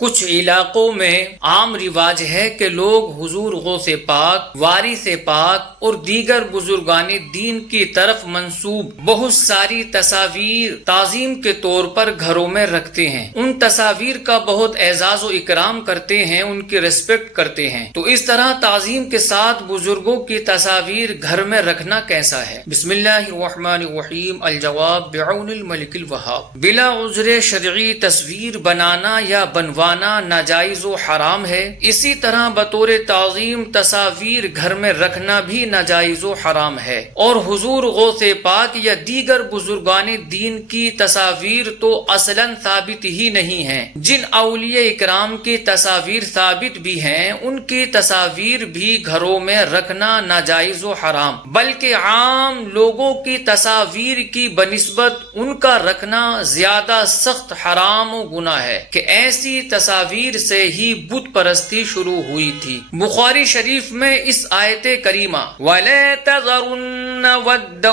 کچھ علاقوں میں عام رواج ہے کہ لوگ حضور غوث پاک، وارث پاک اور دیگر بزرگان دین کی طرف منسوب بہت ساری تصاویر تعظیم کے طور پر گھروں میں رکھتے ہیں، ان تصاویر کا بہت اعزاز و اکرام کرتے ہیں، ان کی ریسپیکٹ کرتے ہیں۔ تو اس طرح تعظیم کے ساتھ بزرگوں کی تصاویر گھر میں رکھنا کیسا ہے؟ بسم اللہ الرحمن الرحیم۔ الجواب بعون الملک الوہاب۔ بلا عذر شرعی تصویر بنانا یا بنوانا ناجائز و حرام ہے، اسی طرح بطور تعظیم تصاویر گھر میں رکھنا بھی ناجائز و حرام ہے، اور حضور غوث پاک یا دیگر بزرگان دین کی تصاویر تو اصلاً ثابت ہی نہیں ہیں۔ جن اولیاء اکرام کی تصاویر ثابت بھی ہیں، ان کی تصاویر بھی گھروں میں رکھنا ناجائز و حرام، بلکہ عام لوگوں کی تصاویر کی بنسبت ان کا رکھنا زیادہ سخت حرام و گناہ ہے کہ ایسی تصاویر سے ہی بت پرستی شروع ہوئی تھی۔ بخاری شریف میں اس آیت کریمہ وَلَا تَذَرُنَّ وَدًّا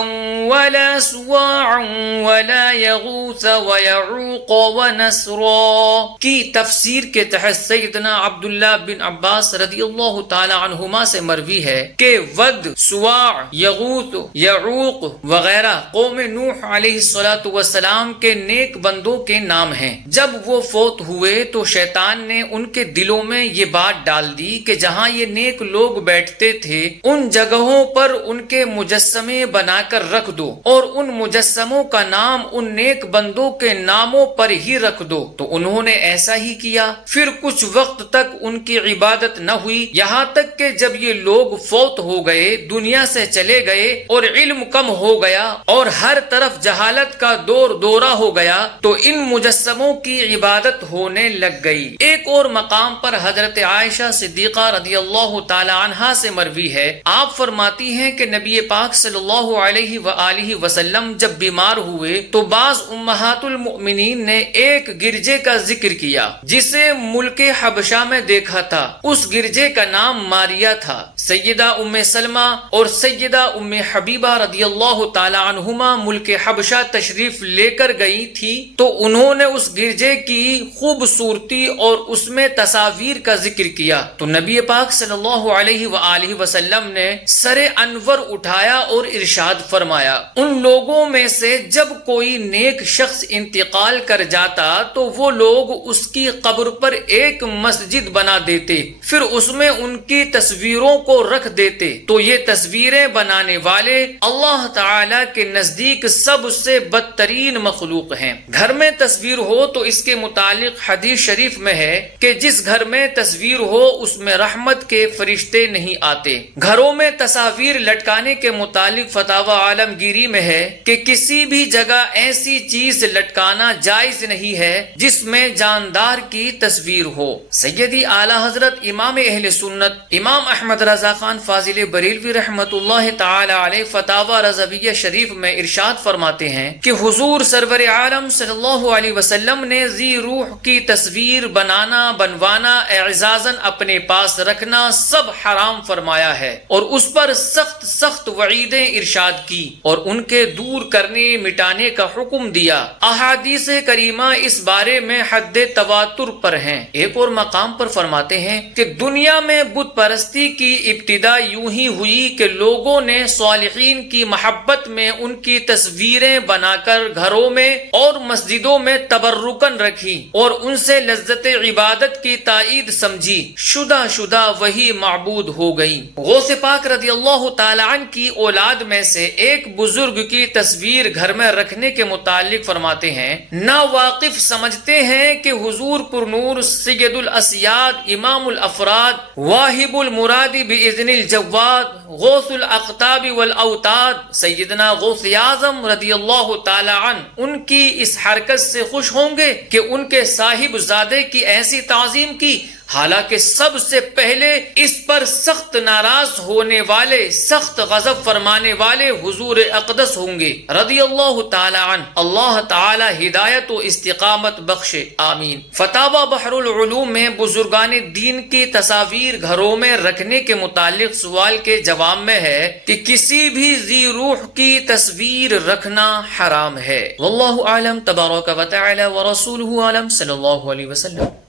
وَلَا سُوَاعًا وَلَا يَغُوثَ وَيَعُوقَ وَنَسْرًا کی تفسیر کے تحت سیدنا عبداللہ بن عباس رضی اللہ تعالی عنہما سے مروی ہے کہ ود، سواع، یغوث، یعوق وغیرہ قوم نوح علیہ السلام کے نیک بندوں کے نام ہیں۔ جب وہ فوت ہوئے تو شیطان نے ان کے دلوں میں یہ بات ڈال دی کہ جہاں یہ نیک لوگ بیٹھتے تھے ان جگہوں پر ان کے مجسمے بنا کر رکھ دو، اور ان مجسموں کا نام ان نیک بندوں کے ناموں پر ہی رکھ دو۔ تو انہوں نے ایسا ہی کیا۔ پھر کچھ وقت تک ان کی عبادت نہ ہوئی، یہاں تک کہ جب یہ لوگ فوت ہو گئے، دنیا سے چلے گئے اور علم کم ہو گیا اور ہر طرف جہالت کا دور دورہ ہو گیا، تو ان مجسموں کی عبادت ہونے لگ گئی۔ ایک اور مقام پر حضرت عائشہ صدیقہ رضی اللہ تعالی عنہا سے مروی ہے، آپ فرماتی ہیں کہ نبی پاک صلی اللہ علیہ وآلہ وسلم جب بیمار ہوئے تو بعض امہات المؤمنین نے ایک گرجے کا ذکر کیا جسے ملک حبشہ میں دیکھا تھا۔ اس گرجے کا نام ماریا تھا۔ سیدہ ام سلمہ اور سیدہ ام حبیبہ رضی اللہ تعالی عنہما ملک حبشہ تشریف لے کر گئی تھی، تو انہوں نے اس گرجے کی خوبصورتی اور اس میں تصاویر کا ذکر کیا، تو نبی پاک صلی اللہ علیہ وآلہ وسلم نے سر انور اٹھایا اور ارشاد فرمایا، ان لوگوں میں سے جب کوئی نیک شخص انتقال کر جاتا تو وہ لوگ اس کی قبر پر ایک مسجد بنا دیتے، پھر اس میں ان کی تصویروں کو رکھ دیتے، تو یہ تصویریں بنانے والے اللہ تعالی کے نزدیک سب سے بدترین مخلوق ہیں۔ گھر میں تصویر ہو تو اس کے متعلق حدیث شریف میں ہے کہ جس گھر میں تصویر ہو اس میں رحمت کے فرشتے نہیں آتے۔ گھروں میں تصاویر لٹکانے کے متعلق فتاوی عالمگیری میں ہے کہ کسی بھی جگہ ایسی چیز لٹکانا جائز نہیں ہے جس میں جاندار کی تصویر ہو۔ سیدی اعلیٰ حضرت امام اہل سنت امام احمد رضا خان فاضل بریلوی رحمت اللہ تعالی علیہ فتاوی رضویہ شریف میں ارشاد فرماتے ہیں کہ حضور سرور عالم صلی اللہ علیہ وسلم نے ذی روح کی تصویر بنانا، بنوانا، اعزازاً اپنے پاس رکھنا سب حرام فرمایا ہے، اور اس پر سخت سخت وعیدیں ارشاد کی اور ان کے دور کرنے مٹانے کا حکم دیا۔ احادیث کریمہ اس بارے میں حد تواتر پر ہیں۔ ایک اور مقام پر فرماتے ہیں کہ دنیا میں بت پرستی کی ابتدا یوں ہی ہوئی کہ لوگوں نے صالحین کی محبت میں ان کی تصویریں بنا کر گھروں میں اور مسجدوں میں تبرکن رکھی اور ان سے لذت عبادت کی تائید سمجھی، شدہ شدہ وہی معبود ہو گئی۔ غوث پاک رضی اللہ تعالی عنہ کی اولاد میں سے ایک بزرگ کی تصویر گھر میں رکھنے کے متعلق فرماتے ہیں، نا واقف سمجھتے ہیں کہ حضور پرنور سید الاسیاد امام الافراد واہب المراد باذن الجواد غوث الاقطاب والاوتاد سیدنا غوث اعظم رضی اللہ تعالی عنہ ان کی اس حرکت سے خوش ہوں گے کہ ان کے صاحب زادے کی ایسی تعظیم کی، حالانکہ سب سے پہلے اس پر سخت ناراض ہونے والے، سخت غضب فرمانے والے حضور اقدس ہوں گے رضی اللہ تعالی عنہ۔ اللہ تعالی ہدایت و استقامت بخشے، آمین۔ فتاوی بحر العلوم میں بزرگان دین کی تصاویر گھروں میں رکھنے کے متعلق سوال کے جواب میں ہے کہ کسی بھی ذی روح کی تصویر رکھنا حرام ہے۔ واللہ اعلم، تبارک و تعالی ورسولہ اعلم، صلی اللہ علیہ وسلم۔